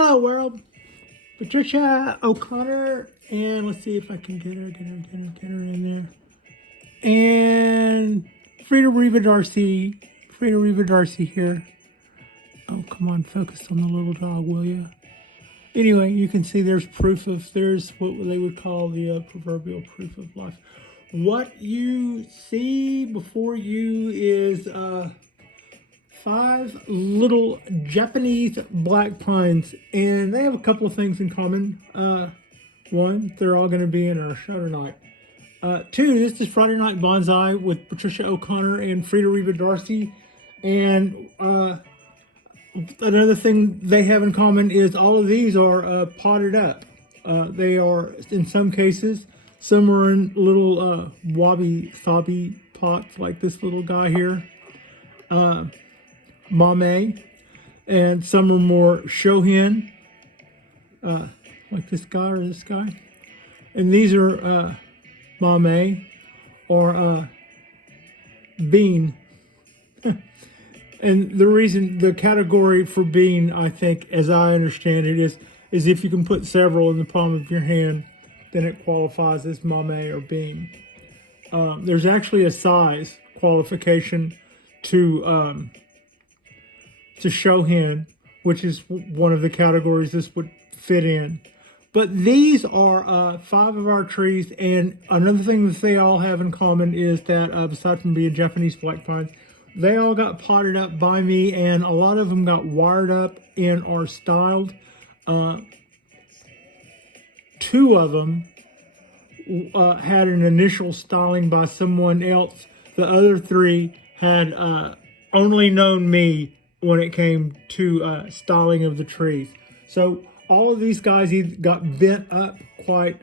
Hello world, Patricia O'Connor, and let's see if I can get her in there. And Frida Darcy here. Oh, come on, focus on the little dog, will you? Anyway, you can see there's what they would call the proverbial proof of life. What you see before you is 5 little Japanese black pines, and they have a couple of things in common. One, they're all going to be in our show tonight. 2, this is Friday Night Bonsai with Patricia O'Connor and Frida Darcy. And another thing they have in common is all of these are potted up. They are, in some cases, some are in little wabi-sabi pots like this little guy here. Mame, and some are more Shohin, like this guy or this guy. And these are Mame or bean. And the reason, the category for bean, I think, as I understand it, is if you can put several in the palm of your hand, then it qualifies as Mame or bean. There's actually a size qualification to Shohin, which is one of the categories this would fit in. But these are 5 of our trees, and another thing that they all have in common is that, aside from being Japanese black pines, they all got potted up by me, and a lot of them got wired up and are styled. 2 of them had an initial styling by someone else. The other 3 had only known me when it came to styling of the trees. So all of these guys got bent up quite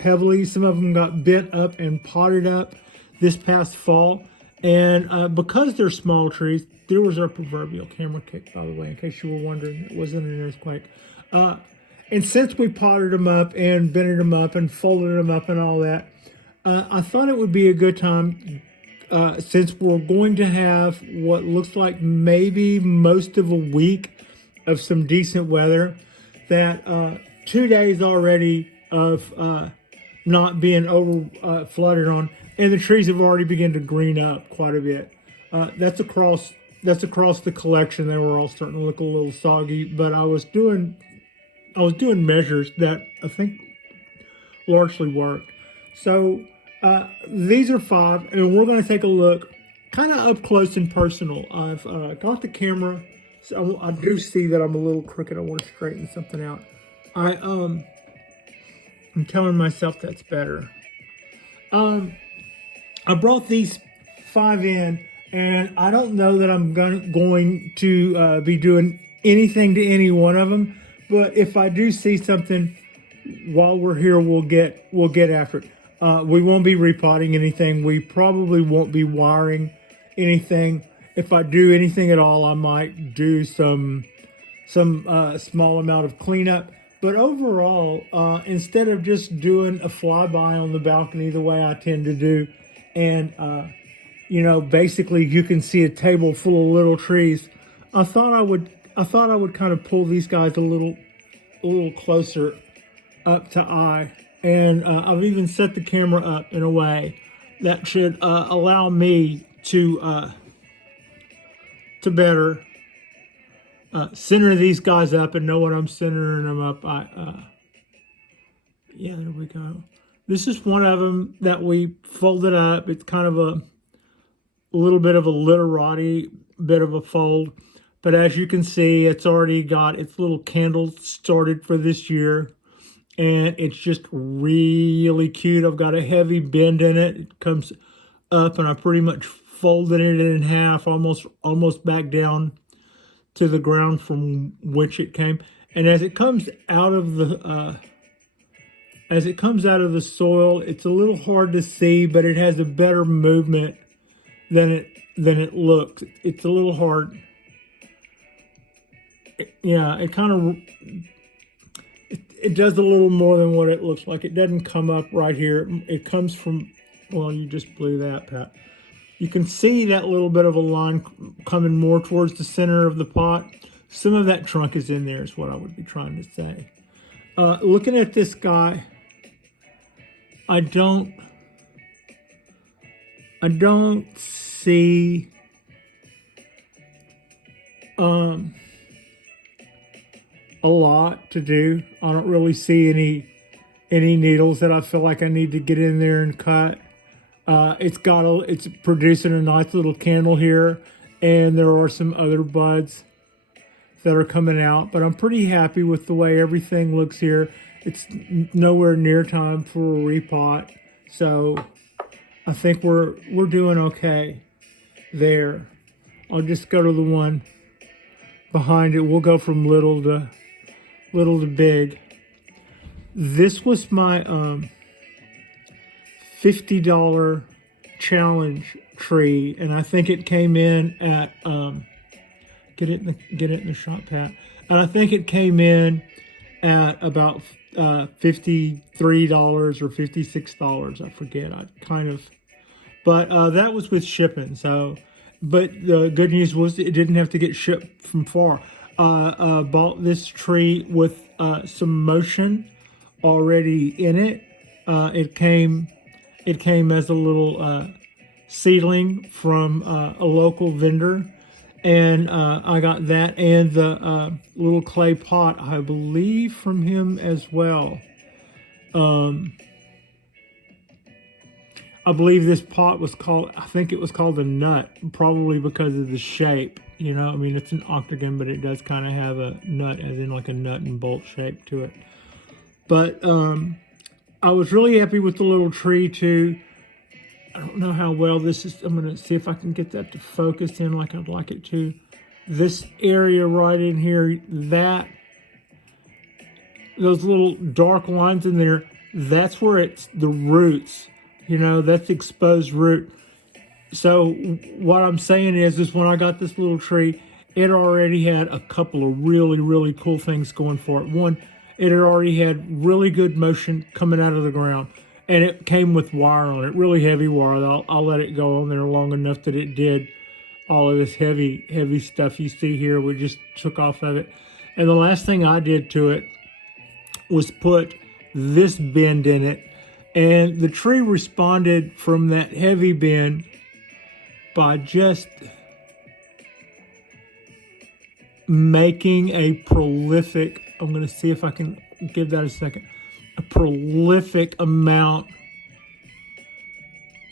heavily. Some of them got bent up and potted up this past fall. And because they're small trees, there was our proverbial camera kick, by the way, in case you were wondering. It wasn't an earthquake. And since we potted them up and bended them up and folded them up and all that, I thought it would be a good time, since we're going to have what looks like maybe most of a week of some decent weather, that 2 days already of not being over flooded on, and the trees have already begun to green up quite a bit. That's across the collection. They were all starting to look a little soggy, but I was doing measures that I think largely worked. So these are 5, and we're going to take a look kind of up close and personal. I've got the camera, so I do see that I'm a little crooked. I want to straighten something out. I'm telling myself that's better. I brought these 5 in, and I don't know that I'm going to be doing anything to any one of them, but if I do see something while we're here, we'll get after it. We won't be repotting anything. We probably won't be wiring anything. If I do anything at all, I might do some small amount of cleanup. But overall, instead of just doing a flyby on the balcony the way I tend to do, and basically you can see a table full of little trees, I thought I would kind of pull these guys a little closer up to eye. And I've even set the camera up in a way that should allow me to better center these guys up and know when I'm centering them up. Yeah, there we go. This is one of them that we folded up. It's kind of a little bit of a literati, bit of a fold. But as you can see, it's already got its little candle started for this year. And it's just really cute. I've got a heavy bend in it. It comes up, and I pretty much folded it in half, almost back down to the ground from which it came. And as it comes out of the soil, it's a little hard to see, but it has a better movement than it looks. It's a little hard. Yeah, it kind of. It does a little more than what it looks like. It doesn't come up right here. It comes from, well, you just blew that, Pat. You can see that little bit of a line coming more towards the center of the pot. some of that trunk is in there is what I would be trying to say. Looking at this guy, I don't see a lot to do. I don't really see any needles that I feel like I need to get in there and cut. It's producing a nice little candle here, and there are some other buds that are coming out, but I'm pretty happy with the way everything looks here. It's nowhere near time for a repot, so I think we're doing okay there. I'll just go to the one behind it. We'll go from little to big. This was my $50 challenge tree, and I think it came in at get it in the shop, Pat. And I think it came in at about $53 or $56. I forget. But that was with shipping. So, but the good news was it didn't have to get shipped from far. Bought this tree with some motion already in it. It came as a little seedling from a local vendor, and I got that and the little clay pot, I believe, from him as well. I believe this pot was called, I think it was called a nut, probably because of the shape. You know, I mean, it's an octagon, but it does kind of have a nut, as in like a nut and bolt shape to it. But I was really happy with the little tree too. I don't know how well this is. I'm going to see if I can get that to focus in like I'd like it to. This area right in here, those little dark lines in there, that's where it's the roots. You know, that's exposed root. So what I'm saying is when I got this little tree, it already had a couple of really, really cool things going for it. One, it had already had really good motion coming out of the ground. And it came with wire on it, really heavy wire. I'll let it go on there long enough that it did all of this heavy stuff you see here. We just took off of it. And the last thing I did to it was put this bend in it. And the tree responded from that heavy bend by just making a prolific, I'm going to see if I can give that a second, a prolific amount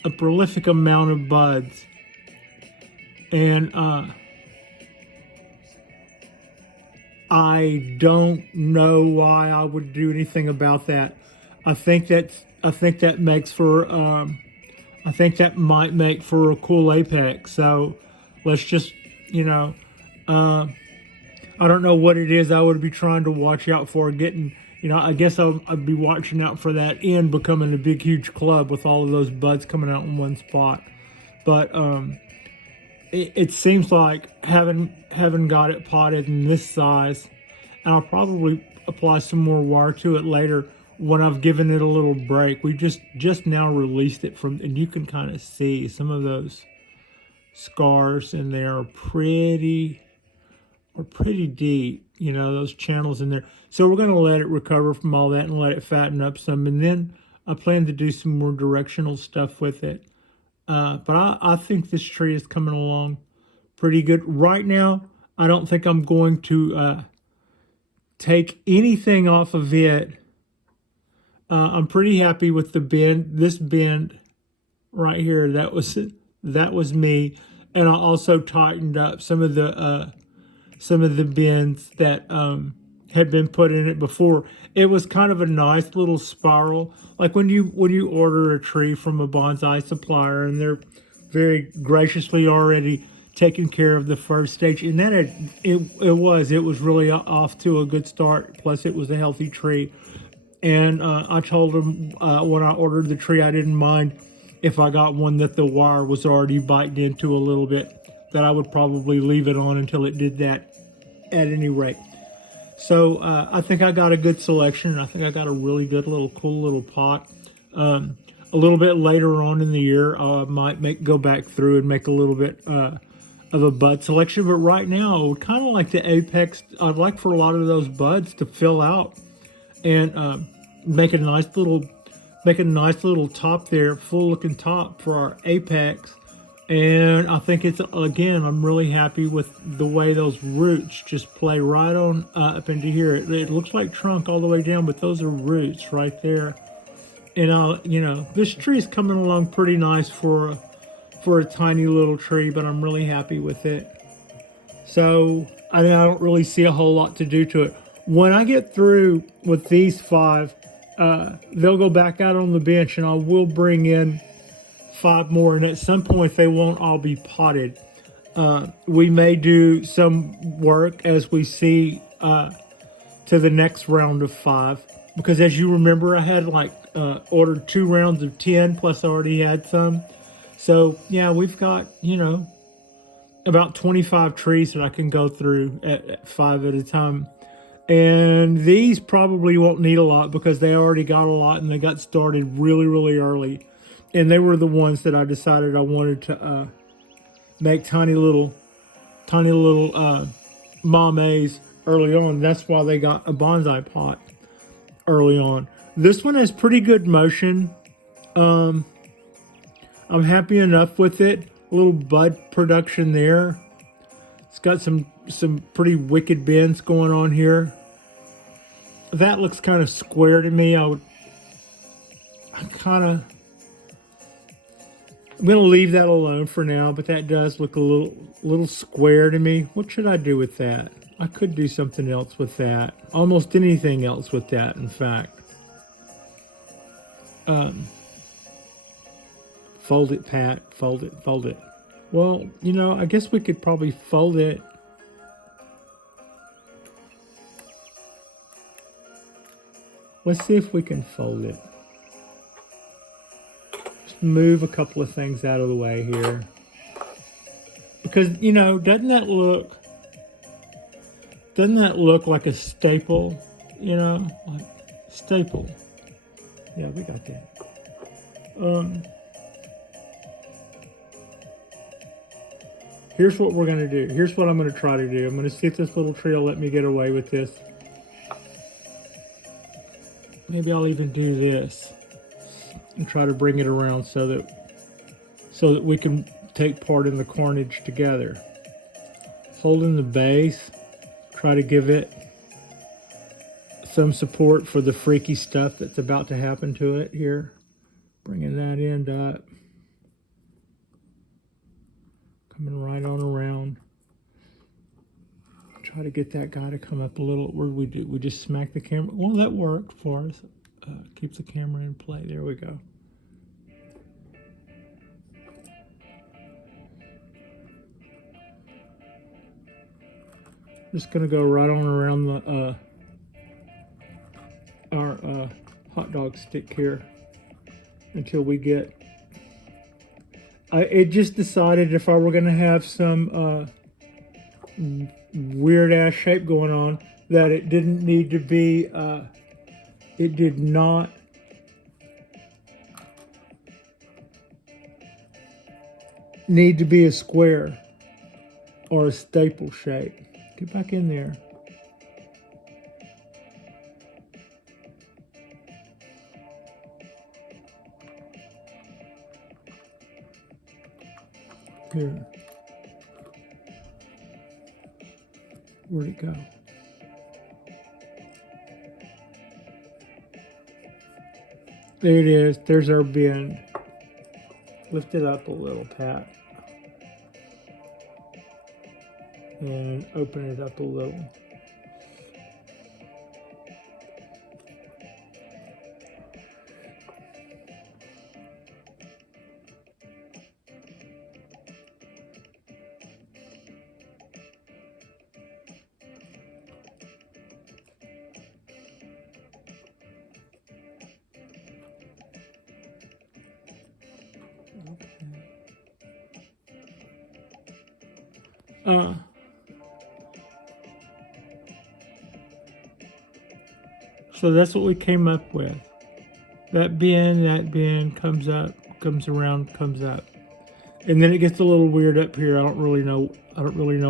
of buds. And I don't know why I would do anything about that. I think that makes for I think that might make for a cool apex. So let's just, you know, I don't know what it is I would be trying to watch out for getting, you know, I guess I'd be watching out for that end becoming a big, huge club with all of those buds coming out in one spot. But it seems like having got it potted in this size, and I'll probably apply some more wire to it later when I've given it a little break. We just now released it from, and you can kind of see some of those scars in there are pretty deep, you know, those channels in there. So we're going to let it recover from all that and let it fatten up some. And then I plan to do some more directional stuff with it. But I think this tree is coming along pretty good. Right now, I don't think I'm going to take anything off of it. I'm pretty happy with the bend. This bend right here, that was me. And I also tightened up some of the bends that had been put in it before. It was kind of a nice little spiral, like when you order a tree from a bonsai supplier, and they're very graciously already taking care of the first stage. And that it was really off to a good start. Plus, it was a healthy tree. And I told them when I ordered the tree, I didn't mind if I got one that the wire was already biting into a little bit, that I would probably leave it on until it did that at any rate. So I think I got a good selection. I think I got a really good cool little pot. A little bit later on in the year, I might go back through and make a little bit a bud selection. But right now, I would kind of like the apex. I'd like for a lot of those buds to fill out and make a nice little top there, full looking top for our apex. And I think it's, again, I'm really happy with the way those roots just play right on up into here. It looks like trunk all the way down, but those are roots right there. And you know, this tree is coming along pretty nice for a tiny little tree, but I'm really happy with it. So I mean, I don't really see a whole lot to do to it. When I get through with these 5, they'll go back out on the bench, and I will bring in 5 more, and at some point they won't all be potted. We may do some work as we see to the next round of 5, because as you remember, I had like ordered 2 rounds of 10, plus I already had some. So yeah, we've got, you know, about 25 trees that I can go through at 5 at a time. And these probably won't need a lot because they already got a lot and they got started really, really early. And they were the ones that I decided I wanted to make tiny little mames early on. That's why they got a bonsai pot early on. This one has pretty good motion. I'm happy enough with it. A little bud production there. It's got some pretty wicked bends going on here. That looks kind of square to me. I'm gonna leave that alone for now, but that does look a little square to me. What should I do with that? I could do something else with that. Almost anything else with that, in fact. Fold it, Pat. Fold it, fold it. Well, you know, I guess we could probably fold it. Let's see if we can fold it. Just move a couple of things out of the way here. Because, you know, doesn't that look like a staple? You know, like staple. Yeah, we got that. Here's what we're gonna do. Here's what I'm gonna try to do. I'm gonna see if this little tree will let me get away with this. Maybe I'll even do this and try to bring it around so that we can take part in the carnage together. Holding the base, try to give it some support for the freaky stuff that's about to happen to it here. Bringing that end up. Coming right on around. Try to get that guy to come up a little. What did we do? We just smacked the camera. Well, that worked for us. Keeps the camera in play. There we go. Just gonna go right on around the our hot dog stick here until we get. It just decided if I were gonna have some weird ass shape going on, that it didn't need to be. It did not need to be a square or a staple shape. Get back in there. Here. Where'd it go? There it is. There's our bend. Lift it up a little, Pat. And open it up a little. So that's what we came up with. That bend comes up, comes around, comes up. And then it gets a little weird up here. I don't really know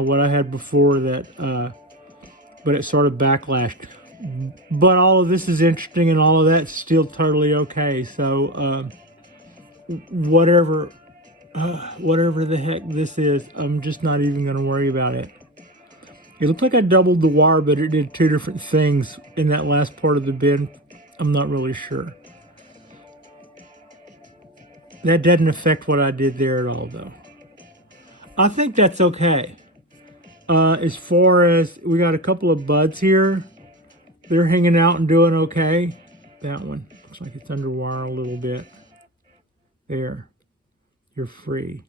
what I had before that, but it sort of backlashed. But all of this is interesting, and all of that's still totally okay. So whatever the heck this is, I'm just not even going to worry about it. It looked like I doubled the wire, but it did two different things in that last part of the bend. I'm not really sure. That doesn't affect what I did there at all, though. I think that's okay. As far as, we got a couple of buds here. They're hanging out and doing okay. That one looks like it's under wire a little bit. There. You're free.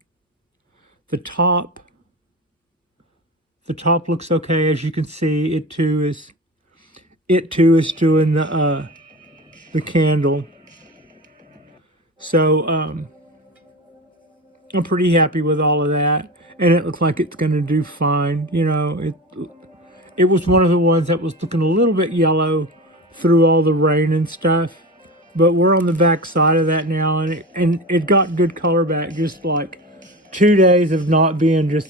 The top looks okay. As you can see, it too is doing the candle. So I'm pretty happy with all of that, and it looks like it's going to do fine. You know, it was one of the ones that was looking a little bit yellow through all the rain and stuff, but we're on the back side of that now, and it got good color back. Just like 2 days of not being just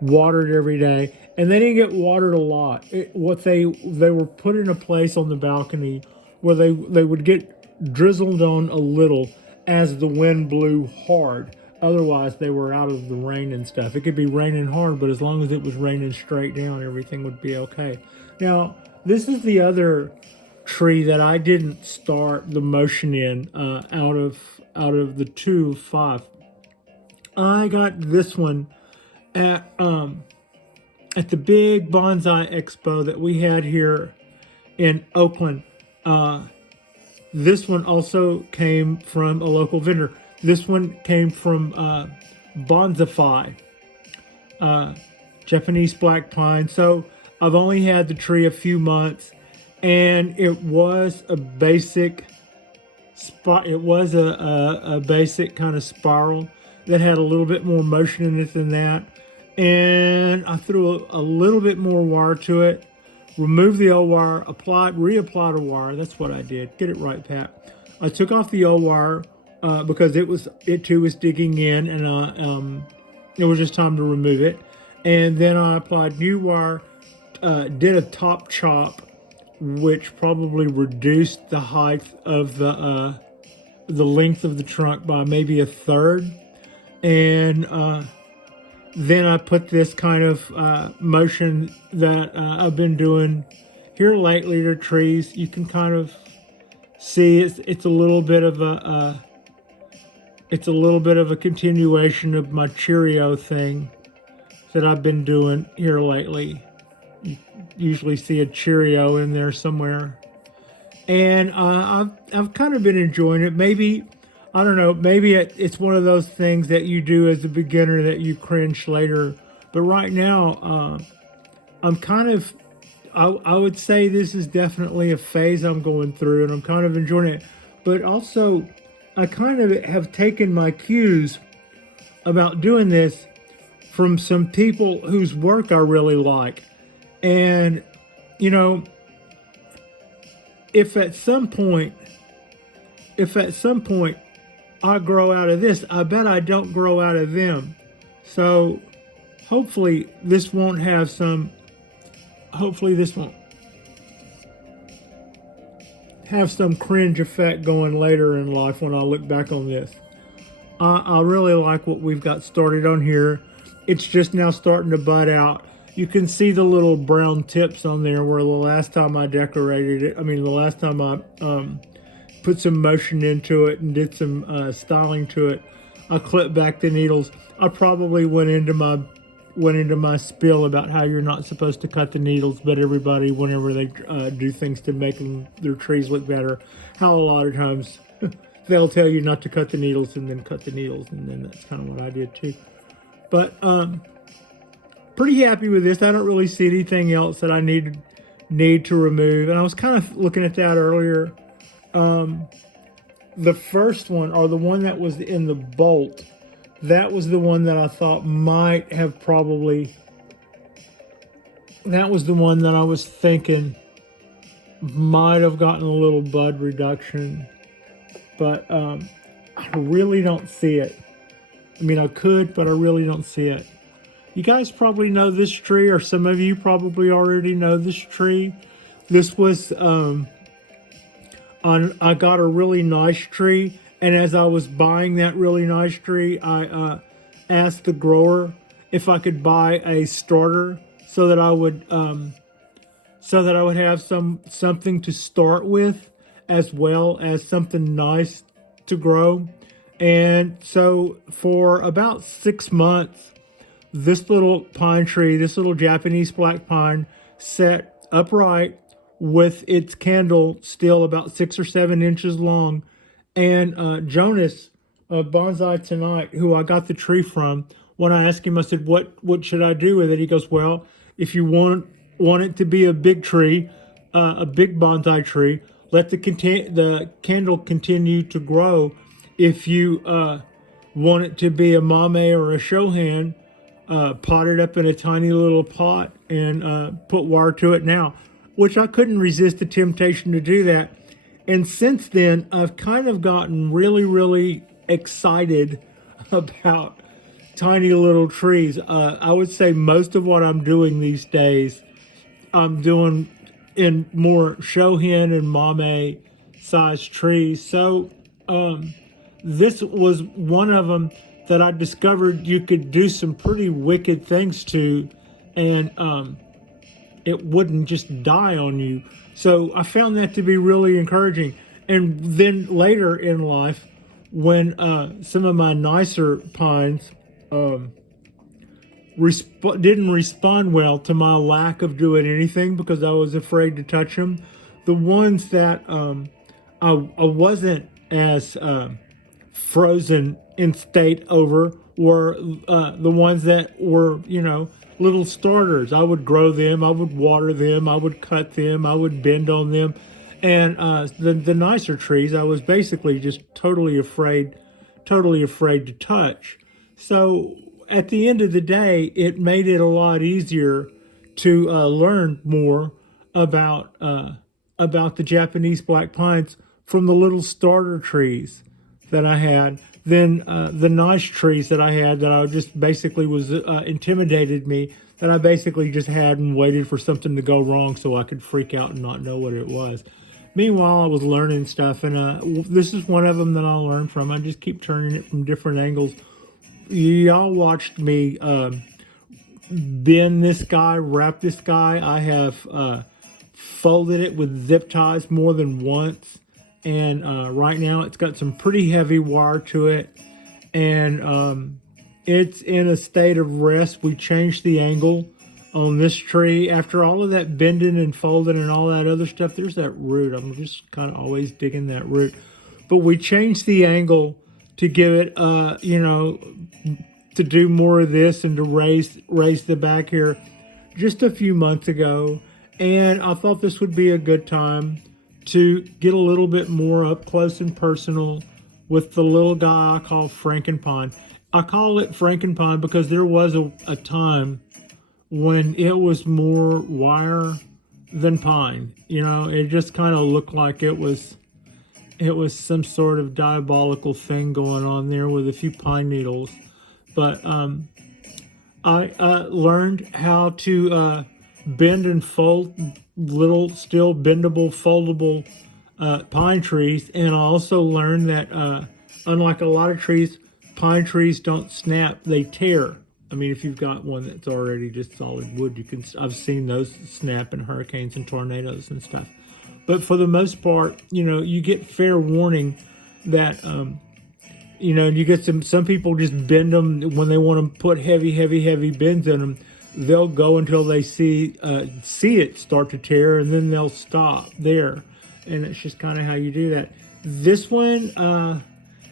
watered every day, and they didn't get watered a lot. What they were put in a place on the balcony where they would get drizzled on a little as the wind blew hard. Otherwise, they were out of the rain and stuff. It could be raining hard, but as long as it was raining straight down, everything would be okay. Now, this is the other tree that I didn't start the motion in out of the 2 of 5. I got this one at the big bonsai expo that we had here in Oakland. This one also came from a local vendor. This one came from Bonsai, Japanese black pine. So I've only had the tree a few months, and it was a basic spot. It was a basic kind of spiral that had a little bit more motion in it than that. And I threw a little bit more wire to it, removed the old wire, reapplied a wire. That's what I did. Get it right, Pat. I took off the old wire because it too was digging in, and it was just time to remove it. And then I applied new wire, did a top chop, which probably reduced the height of the length of the trunk by maybe a third. And then I put this kind of motion that I've been doing here lately to trees. You can kind of see it's a little bit of a continuation of my Cheerio thing that I've been doing here lately. You usually see a Cheerio in there somewhere, and I've kind of been enjoying it. Maybe, I don't know, maybe it's one of those things that you do as a beginner that you cringe later. But right now, I'm kind of, I would say this is definitely a phase I'm going through, and I'm kind of enjoying it. But also, I kind of have taken my cues about doing this from some people whose work I really like. And, you know, if at some point I grow out of this, I bet I don't grow out of them. So hopefully this won't have some cringe effect going later in life when I look back on this. I really like what we've got started on here. It's just now starting to bud out. You can see the little brown tips on there where the last time I decorated it, the last time I put some motion into it and did some styling to it, I clipped back the needles. I probably went into my spiel about how you're not supposed to cut the needles, but everybody, whenever they do things to make their trees look better, how a lot of times they'll tell you not to cut the needles and then cut the needles, and then that's kind of what I did too. But pretty happy with this. I don't really see anything else that I need to remove. And I was kind of looking at that earlier. The first one, or the one that was in the bolt, that was the one that I thought might have that was the one that I was thinking might have gotten a little bud reduction. But I really don't see it. I mean, I could, but I really don't see it. You guys probably know this tree, or some of you probably already know this tree. This was I got a really nice tree, and as I was buying that really nice tree, I asked the grower if I could buy a starter so that I would have something to start with, as well as something nice to grow. And so for about 6 months, this little pine tree, this little Japanese black pine, sat upright with its candle still about 6 or 7 inches long. And Jonas of Bonsai Tonight, who I got the tree from, when I asked him, I said, "What should I do with it?" He goes, "Well, if you want it to be a big tree, a big bonsai tree, let the candle continue to grow. If you want it to be a Mame or a Shohin, pot it up in a tiny little pot and put wire to it now," which I couldn't resist the temptation to do that. And since then, I've kind of gotten really, really excited about tiny little trees. I would say most of what I'm doing these days, I'm doing in more Shohin and Mame sized trees. So this was one of them that I discovered you could do some pretty wicked things to, and it wouldn't just die on you. So I found that to be really encouraging. And then later in life, when some of my nicer pines didn't respond well to my lack of doing anything because I was afraid to touch them, the ones that I wasn't as frozen in state over were the ones that were, little starters. I would grow them, I would water them, I would cut them, I would bend on them. And the nicer trees, I was basically just totally afraid to touch. So at the end of the day, it made it a lot easier to learn more about the Japanese black pines from the little starter trees that I had than the nice trees that I had that I just basically was intimidated me, that I basically just had and waited for something to go wrong so I could freak out and not know what it was. Meanwhile, I was learning stuff, and this is one of them that I learned from. I just keep turning it from different angles. Y'all watched me bend this guy, wrap this guy. I have folded it with zip ties more than once. And right now it's got some pretty heavy wire to it. And it's in a state of rest. We changed the angle on this tree. After all of that bending and folding and all that other stuff, there's that root. I'm just kind of always digging that root. But we changed the angle to give it, to do more of this and to raise the back here just a few months ago. And I thought this would be a good time to get a little bit more up close and personal with the little guy I call Frankenpine. I call it Frankenpine because there was a time when it was more wire than pine. It just kind of looked like it was some sort of diabolical thing going on there with a few pine needles. But I learned how to bend and fold little, still bendable, foldable pine trees. And I also learned that unlike a lot of trees, pine trees don't snap, they tear. I mean, if you've got one that's already just solid wood, I've seen those snap in hurricanes and tornadoes and stuff. But for the most part, you get fair warning that, you get some people just bend them when they want to put heavy bends in them. They'll go until they see it start to tear, and then they'll stop there. And it's just kind of how you do that. This one,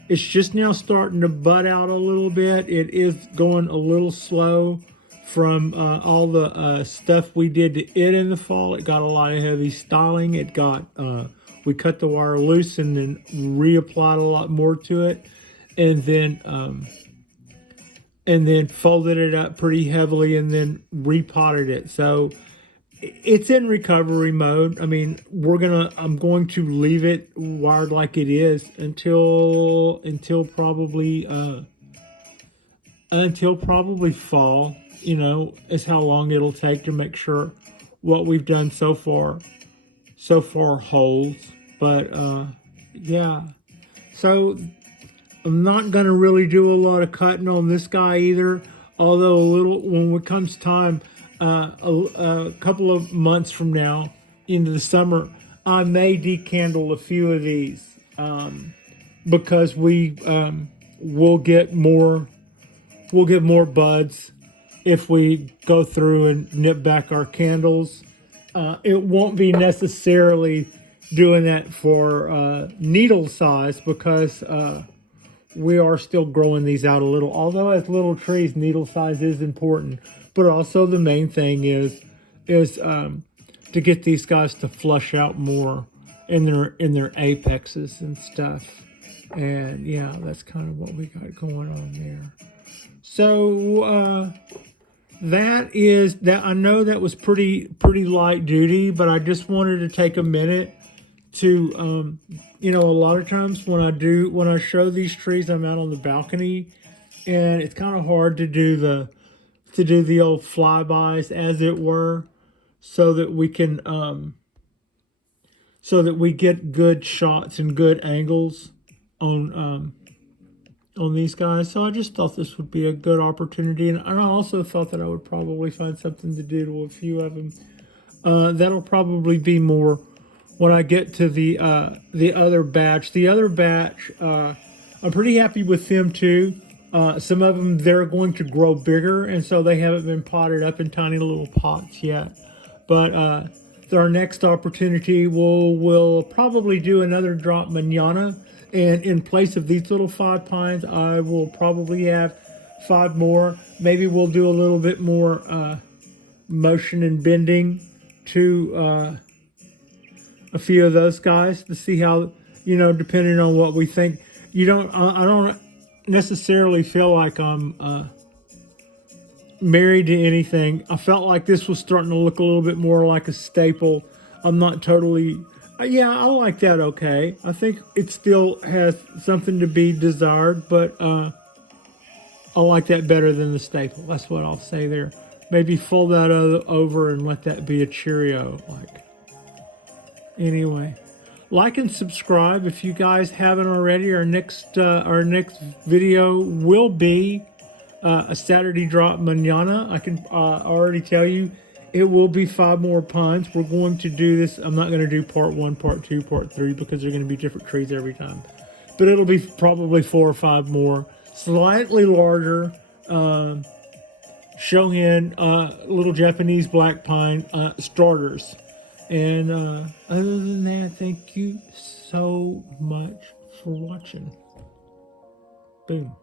it's just now starting to bud out a little bit. It is going a little slow from all the stuff we did to it in the fall. It got a lot of heavy styling. It got, we cut the wire loose and then reapplied a lot more to it. And then folded it up pretty heavily and then repotted it. So it's in recovery mode. I mean, I'm going to leave it wired like it is until probably until probably fall, is how long it'll take to make sure what we've done so far holds. But yeah, so I'm not going to really do a lot of cutting on this guy either, although a little when it comes time, a couple of months from now into the summer, I may decandle a few of these, because we'll get more buds if we go through and nip back our candles. It won't be necessarily doing that for needle size, because we are still growing these out a little. Although as little trees, needle size is important, but also the main thing is to get these guys to flush out more in their apexes and stuff. And yeah, that's kind of what we got going on there. So that I know that was pretty light duty, but I just wanted to take a minute to a lot of times when I show these trees, I'm out on the balcony, and it's kind of hard to do the old flybys, as it were, so that we can so that we get good shots and good angles on these guys. So I just thought this would be a good opportunity, and I also thought that I would probably find something to do to a few of them. That'll probably be more when I get to the other batch. The other batch, I'm pretty happy with them too. Some of them, they're going to grow bigger, and so they haven't been potted up in tiny little pots yet. But our next opportunity, we'll probably do another drop manana, and in place of these little 5 pines, I will probably have 5 more. Maybe we'll do a little bit more motion and bending to a few of those guys to see how, depending on what we think. I don't necessarily feel like I'm married to anything. I felt like this was starting to look a little bit more like a staple. I'm not totally, yeah, I like that. Okay, I think it still has something to be desired, but I like that better than the staple. That's what I'll say there. Maybe fold that over and let that be a Cheerio. Anyway, like and subscribe if you guys haven't already. Our next video will be a Saturday drop manana. I can already tell you it will be 5 more pines. We're going to do this. I'm not going to do part 1, part 2, part 3, because they're going to be different trees every time. But it'll be probably 4 or 5 more, slightly larger Shohin little Japanese black pine starters. And other than that, thank you so much for watching. Boom.